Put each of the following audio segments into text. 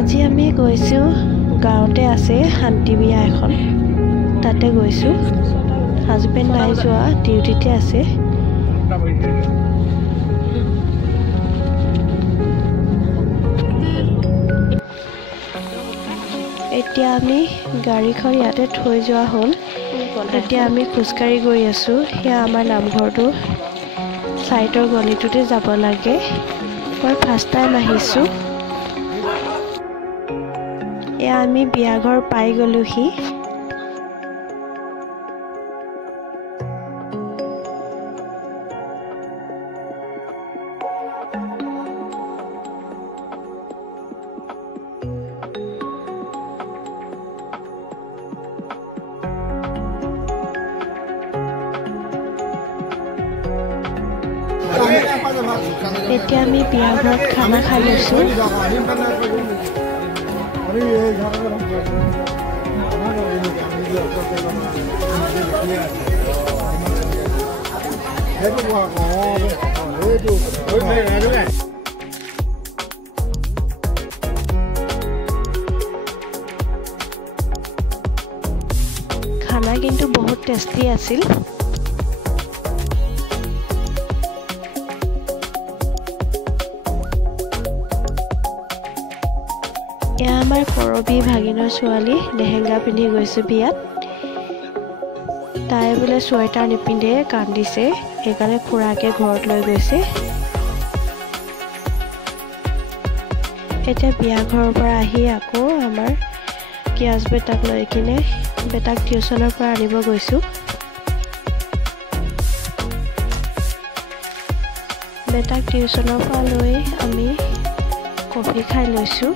আজি আমি গৈছোঁ গাঁৱতে আছে শান্তি বিয়া এখন তাতে গৈছোঁ হাজবেণ্ড নাই যোৱা ডিউটিতে আছে এতিয়া আমি গাড়ীখন ইয়াতে থৈ যোৱা হ'ল এতিয়া আমি খোজকাঢ়ি গৈ আছোঁ সেয়া আমাৰ নামঘৰটো চাইডৰ গলিটোতে যাব লাগে মই ফাৰ্ষ্ট টাইম আহিছোঁ এয়া আমি বিয়াঘৰ পাই গ'লোহি এতিয়া আমি বিয়া ঘৰত খানা খাই লৈছোঁ খানা কিন্তু বহুত টেষ্টি আছিল এয়া আমাৰ কৰবী ভাগিনৰ ছোৱালী লেহেংগা পিন্ধি গৈছে বিয়াত তাই বোলে চুৱেটাৰ নিপিন্ধে কান্দিছে সেইকাৰণে খুৰাকে ঘৰত লৈ গৈছে এতিয়া বিয়া ঘৰৰ পৰা আহি আকৌ আমাৰ কিয়াজ বেটাক লৈ কিনে বেটাক টিউচনৰ পৰা আনিব গৈছোঁ বেটাক টিউচনৰ পৰা লৈ আমি কফি খাই লৈছোঁ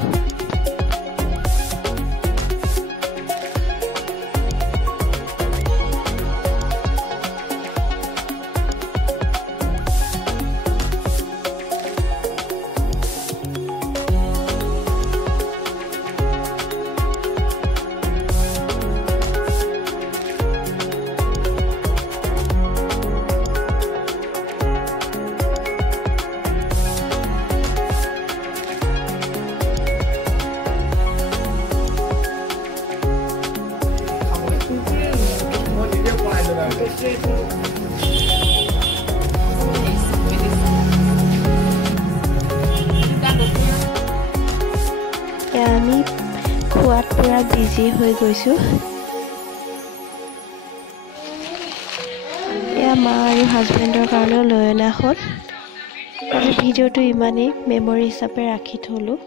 আমি খোৱাত পুৰা বিজি হৈ গৈছোঁ এয়া মা আৰু হাজবেণ্ডৰ কাৰণেও লৈ অনা হ'ল আৰু ভিডিঅ'টো ইমানেই মেমৰি হিচাপে ৰাখি থলোঁ